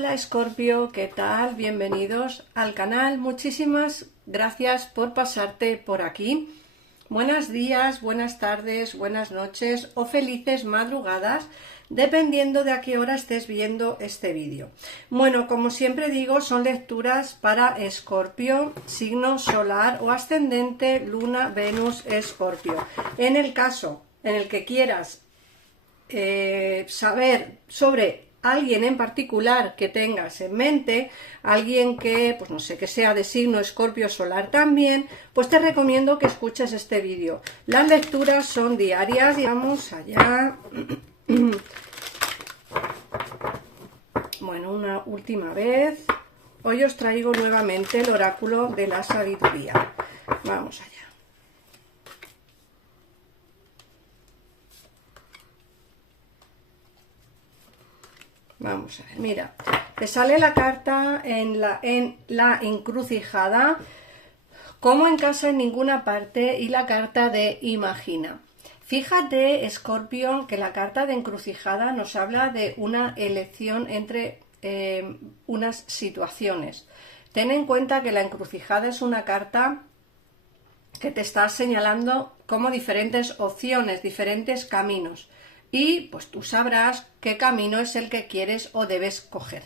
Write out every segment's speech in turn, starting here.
Hola Escorpio, ¿qué tal? Bienvenidos al canal. Muchísimas gracias por pasarte por aquí. Buenos días, buenas tardes, buenas noches o felices madrugadas, dependiendo de a qué hora estés viendo este vídeo. Bueno, como siempre digo, son lecturas para Escorpio, signo solar o ascendente, Luna, Venus, Escorpio. En el caso en el que quieras saber sobre alguien en particular que tengas en mente, alguien que, pues no sé, que sea de signo Escorpio solar también, pues te recomiendo que escuches este vídeo. Las lecturas son diarias y vamos allá. Bueno, una última vez. Hoy os traigo nuevamente el oráculo de la sabiduría. Vamos allá. Vamos a ver, mira, te sale la carta en la encrucijada, como en casa en ninguna parte, y la carta de imagina. Fíjate, Escorpio, que la carta de encrucijada nos habla de una elección entre unas situaciones. Ten en cuenta que la encrucijada es una carta que te está señalando como diferentes opciones, diferentes caminos. Y pues tú sabrás qué camino es el que quieres o debes coger.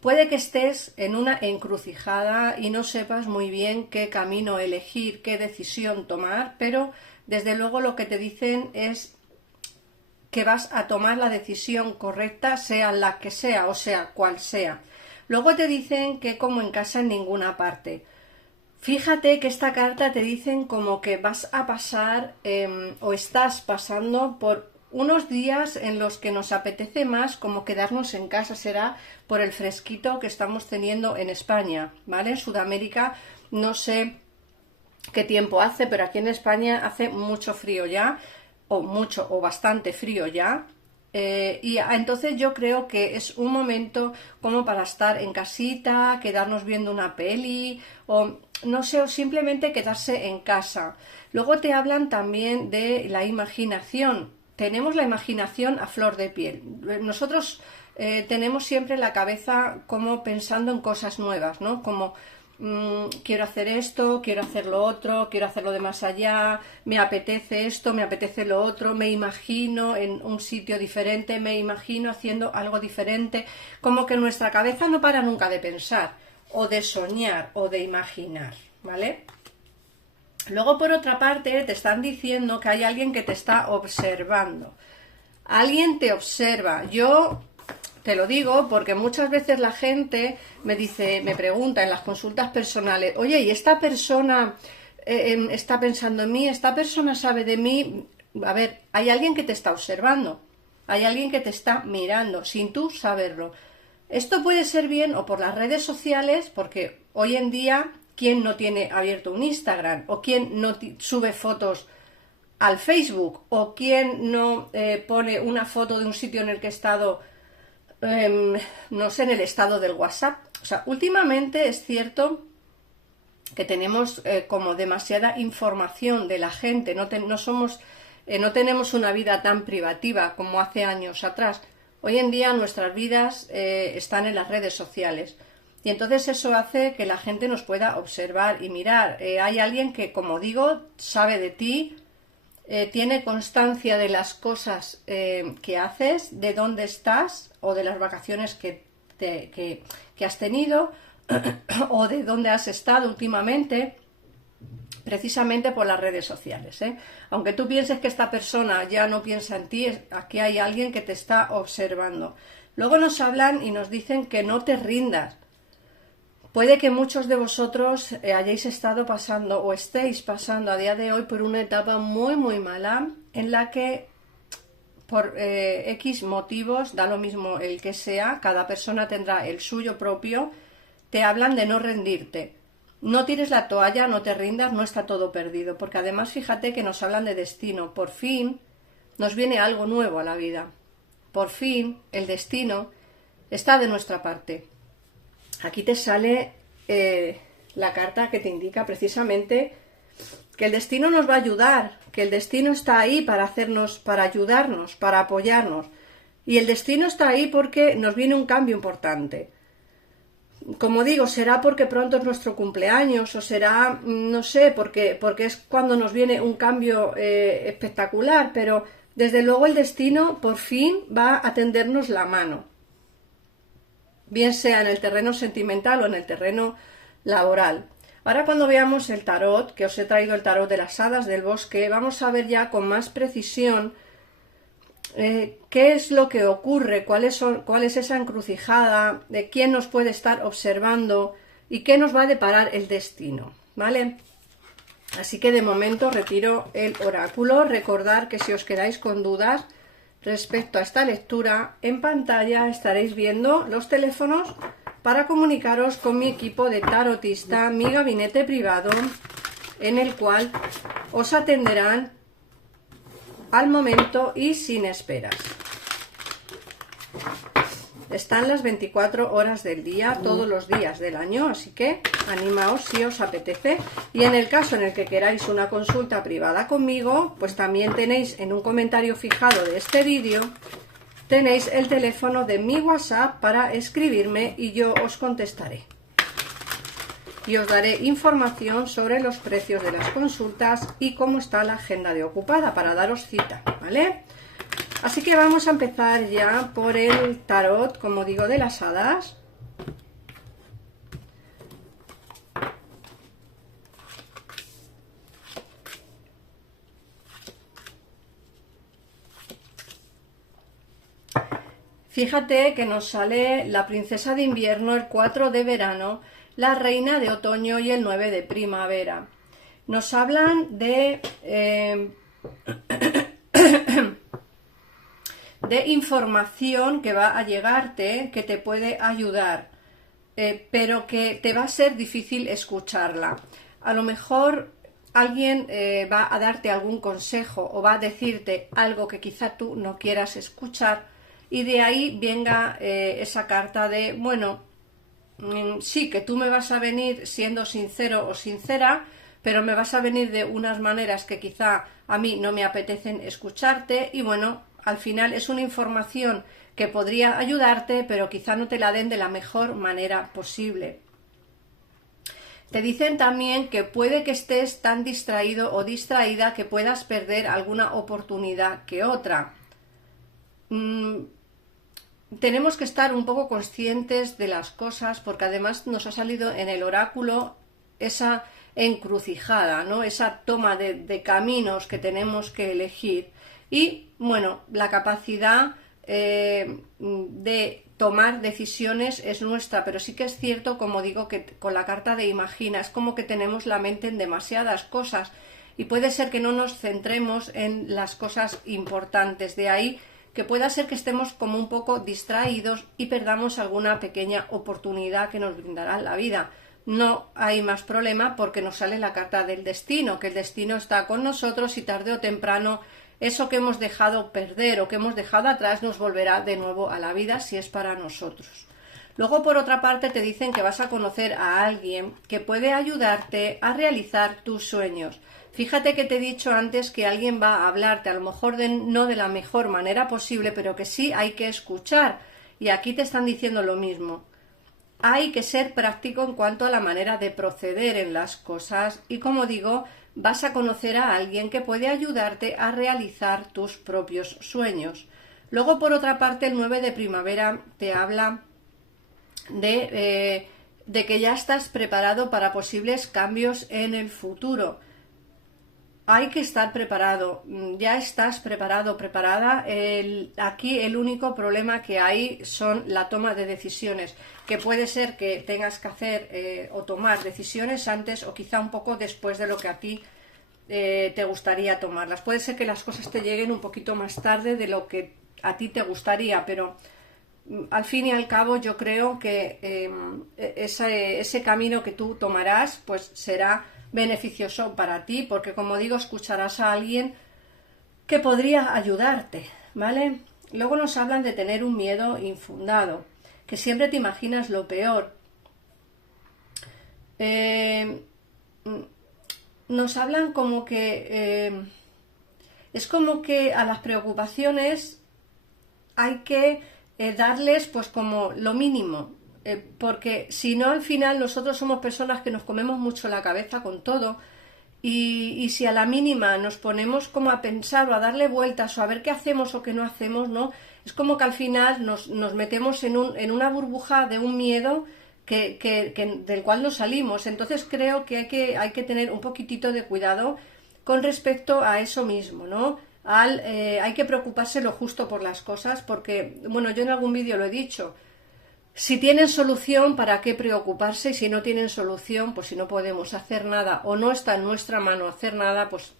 Puede que estés en una encrucijada y no sepas muy bien qué camino elegir, qué decisión tomar, pero desde luego lo que te dicen es que vas a tomar la decisión correcta, sea la que sea, o sea, cual sea. Luego te dicen que como en casa en ninguna parte. Fíjate que esta carta te dicen como que vas a pasar o estás pasando por unos días en los que nos apetece más como quedarnos en casa. Será por el fresquito que estamos teniendo en España, ¿vale? En Sudamérica no sé qué tiempo hace, pero aquí en España hace mucho frío ya, o bastante frío ya. Y entonces yo creo que es un momento como para estar en casita, quedarnos viendo una peli, o no sé, o simplemente quedarse en casa. Luego te hablan también de la imaginación. Tenemos la imaginación a flor de piel. Nosotros tenemos siempre la cabeza como pensando en cosas nuevas, ¿no? Como quiero hacer esto, quiero hacer lo otro, quiero hacerlo de más allá, me apetece esto, me apetece lo otro, me imagino en un sitio diferente, me imagino haciendo algo diferente, como que nuestra cabeza no para nunca de pensar, o de soñar, o de imaginar, ¿vale? Luego, por otra parte, te están diciendo que hay alguien que te está observando. Alguien te observa. Yo te lo digo porque muchas veces la gente me pregunta en las consultas personales, oye, ¿y esta persona está pensando en mí? ¿Esta persona sabe de mí? A ver, hay alguien que te está observando, hay alguien que te está mirando, sin tú saberlo. Esto puede ser bien o por las redes sociales, porque hoy en día, ¿quién no tiene abierto un Instagram? ¿O quién no sube fotos al Facebook? ¿O quién no pone una foto de un sitio en el que he estado, no sé, en el estado del WhatsApp? O sea, últimamente es cierto que tenemos como demasiada información de la gente, no tenemos una vida tan privativa como hace años atrás. Hoy en día nuestras vidas están en las redes sociales y entonces eso hace que la gente nos pueda observar y mirar. Hay alguien que, como digo, sabe de ti, tiene constancia de las cosas que haces, de dónde estás o de las vacaciones que has tenido o de dónde has estado últimamente, precisamente por las redes sociales, ¿eh? Aunque tú pienses que esta persona ya no piensa en ti, aquí hay alguien que te está observando. Luego nos hablan y nos dicen que no te rindas. Puede que muchos de vosotros hayáis estado pasando o estéis pasando a día de hoy por una etapa muy muy mala en la que por X motivos, da lo mismo el que sea, cada persona tendrá el suyo propio, te hablan de no rendirte. No tires la toalla, no te rindas, no está todo perdido, porque además fíjate que nos hablan de destino. Por fin nos viene algo nuevo a la vida. Por fin el destino está de nuestra parte. Aquí te sale la carta que te indica precisamente que el destino nos va a ayudar, que el destino está ahí para hacernos, para ayudarnos, para apoyarnos. Y el destino está ahí porque nos viene un cambio importante. Como digo, será porque pronto es nuestro cumpleaños o será, no sé, porque es cuando nos viene un cambio espectacular, pero desde luego el destino por fin va a tendernos la mano, bien sea en el terreno sentimental o en el terreno laboral. Ahora cuando veamos el tarot, que os he traído el tarot de las hadas del bosque, vamos a ver ya con más precisión qué es lo que ocurre, cuál es esa encrucijada, de quién nos puede estar observando y qué nos va a deparar el destino, ¿vale? Así que de momento retiro el oráculo. Recordad que si os quedáis con dudas respecto a esta lectura, en pantalla estaréis viendo los teléfonos para comunicaros con mi equipo de tarotista, mi gabinete privado, en el cual os atenderán al momento y sin esperas. Están las 24 horas del día, todos los días del año, así que animaos si os apetece. Y en el caso en el que queráis una consulta privada conmigo, pues también tenéis en un comentario fijado de este vídeo, tenéis el teléfono de mi WhatsApp para escribirme y yo os contestaré. Y os daré información sobre los precios de las consultas y cómo está la agenda de Ocupada para daros cita, ¿vale? Así que vamos a empezar ya por el tarot, como digo, de las hadas. Fíjate que nos sale la princesa de invierno, el 4 de verano, la reina de otoño y el 9 de primavera. Nos hablan de información que va a llegarte, que te puede ayudar, pero que te va a ser difícil escucharla. A lo mejor alguien va a darte algún consejo o va a decirte algo que quizá tú no quieras escuchar, y de ahí venga esa carta de, bueno, sí, que tú me vas a venir siendo sincero o sincera, pero me vas a venir de unas maneras que quizá a mí no me apetecen escucharte, y bueno, al final es una información que podría ayudarte, pero quizá no te la den de la mejor manera posible. Te dicen también que puede que estés tan distraído o distraída que puedas perder alguna oportunidad que otra. Tenemos que estar un poco conscientes de las cosas, porque además nos ha salido en el oráculo esa encrucijada, ¿no? Esa toma de caminos que tenemos que elegir. Y bueno, la capacidad de tomar decisiones es nuestra, pero sí que es cierto, como digo, que con la carta de Imagina es como que tenemos la mente en demasiadas cosas y puede ser que no nos centremos en las cosas importantes. De ahí que pueda ser que estemos como un poco distraídos y perdamos alguna pequeña oportunidad que nos brindará la vida. No hay más problema porque nos sale la carta del destino, que el destino está con nosotros y tarde o temprano eso que hemos dejado perder o que hemos dejado atrás nos volverá de nuevo a la vida si es para nosotros. Luego, por otra parte, te dicen que vas a conocer a alguien que puede ayudarte a realizar tus sueños. Fíjate que te he dicho antes que alguien va a hablarte, a lo mejor no de la mejor manera posible, pero que sí hay que escuchar. Y aquí te están diciendo lo mismo. Hay que ser práctico en cuanto a la manera de proceder en las cosas y, como digo, vas a conocer a alguien que puede ayudarte a realizar tus propios sueños. Luego, por otra parte, el 9 de primavera te habla de que ya estás preparado para posibles cambios en el futuro. Hay que estar preparado, ya estás preparado, preparada. Aquí el único problema que hay son la toma de decisiones, que puede ser que tengas que hacer o tomar decisiones antes o quizá un poco después de lo que a ti te gustaría tomarlas. Puede ser que las cosas te lleguen un poquito más tarde de lo que a ti te gustaría, pero al fin y al cabo yo creo que ese camino que tú tomarás pues será beneficioso para ti, porque como digo, escucharás a alguien que podría ayudarte, ¿vale? Luego nos hablan de tener un miedo infundado, que siempre te imaginas lo peor. Nos hablan como que es como que a las preocupaciones hay que darles pues como lo mínimo, porque si no al final nosotros somos personas que nos comemos mucho la cabeza con todo y si a la mínima nos ponemos como a pensar o a darle vueltas o a ver qué hacemos o qué no hacemos, ¿no? Es como que al final nos metemos en una burbuja de un miedo del cual no salimos. Entonces creo que hay que tener un poquitito de cuidado con respecto a eso mismo, ¿no? Hay que preocuparse lo justo por las cosas porque, bueno, yo en algún vídeo lo he dicho, si tienen solución, ¿para qué preocuparse? Y si no tienen solución, pues si no podemos hacer nada o no está en nuestra mano hacer nada, pues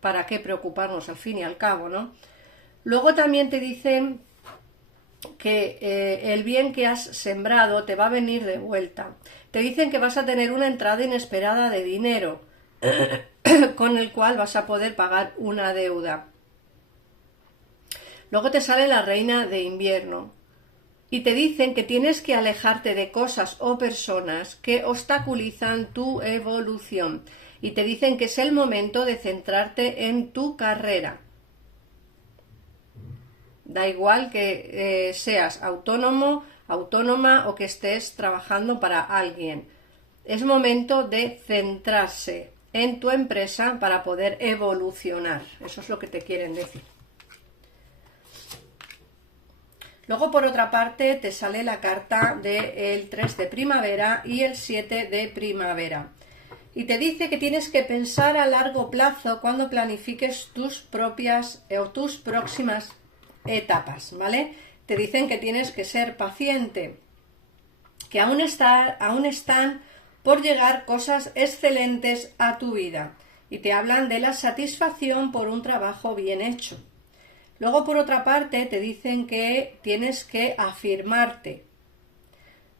¿para qué preocuparnos al fin y al cabo, ¿no? Luego también te dicen que el bien que has sembrado te va a venir de vuelta. Te dicen que vas a tener una entrada inesperada de dinero con el cual vas a poder pagar una deuda. Luego te sale la reina de invierno y te dicen que tienes que alejarte de cosas o personas que obstaculizan tu evolución y te dicen que es el momento de centrarte en tu carrera. Da igual que seas autónomo, autónoma o que estés trabajando para alguien. Es momento de centrarse en tu empresa para poder evolucionar. Eso es lo que te quieren decir. Luego, por otra parte, te sale la carta del 3 de primavera y el 7 de primavera. Y te dice que tienes que pensar a largo plazo cuando planifiques tus propias o tus próximas etapas, ¿vale? Te dicen que tienes que ser paciente, que aún están por llegar cosas excelentes a tu vida. Y te hablan de la satisfacción por un trabajo bien hecho. Luego, por otra parte, te dicen que tienes que afirmarte.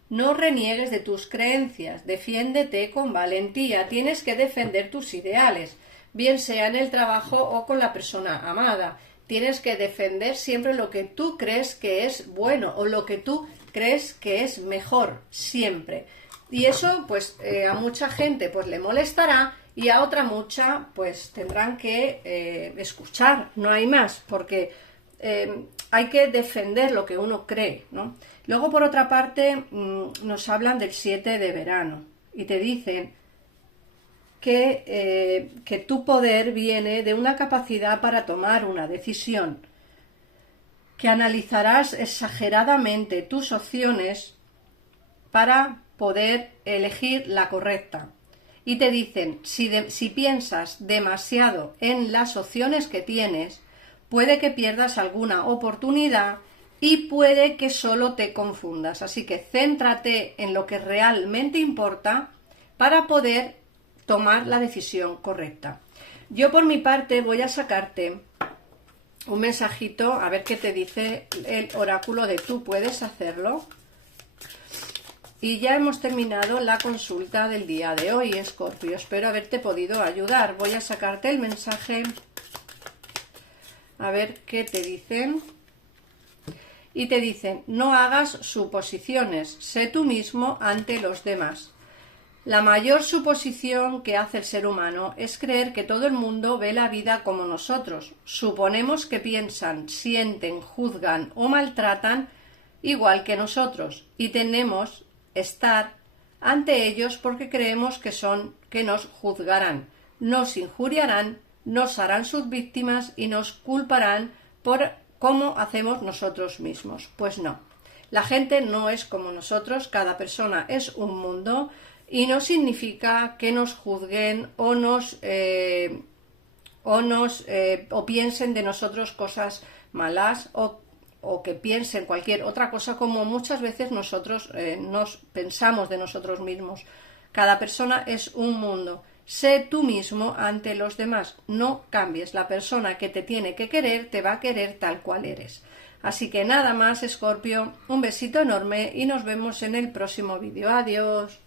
No reniegues de tus creencias, defiéndete con valentía, tienes que defender tus ideales, bien sea en el trabajo o con la persona amada. Tienes que defender siempre lo que tú crees que es bueno o lo que tú crees que es mejor, siempre. Y eso, pues, a mucha gente pues le molestará y a otra mucha pues tendrán que escuchar, no hay más, porque hay que defender lo que uno cree, ¿no? Luego, por otra parte, nos hablan del 7 de verano y te dicen que tu poder viene de una capacidad para tomar una decisión, que analizarás exageradamente tus opciones para poder elegir la correcta. Y te dicen, si piensas demasiado en las opciones que tienes, puede que pierdas alguna oportunidad y puede que solo te confundas. Así que céntrate en lo que realmente importa para poder tomar la decisión correcta. Yo por mi parte voy a sacarte un mensajito a ver qué te dice el oráculo de tú puedes hacerlo. Y ya hemos terminado la consulta del día de hoy, Escorpio. Espero haberte podido ayudar. Voy a sacarte el mensaje a ver qué te dicen. Y te dicen, no hagas suposiciones, sé tú mismo ante los demás. La mayor suposición que hace el ser humano es creer que todo el mundo ve la vida como nosotros. Suponemos que piensan, sienten, juzgan o maltratan igual que nosotros y tenemos estar ante ellos porque creemos que nos juzgarán, nos injuriarán, nos harán sus víctimas y nos culparán por cómo hacemos nosotros mismos. Pues no, la gente no es como nosotros, cada persona es un mundo y no significa que nos juzguen o piensen de nosotros cosas malas o que piensen cualquier otra cosa como muchas veces nosotros nos pensamos de nosotros mismos. Cada persona es un mundo. Sé tú mismo ante los demás. No cambies. La persona que te tiene que querer te va a querer tal cual eres. Así que nada más, Escorpio. Un besito enorme y nos vemos en el próximo vídeo. Adiós.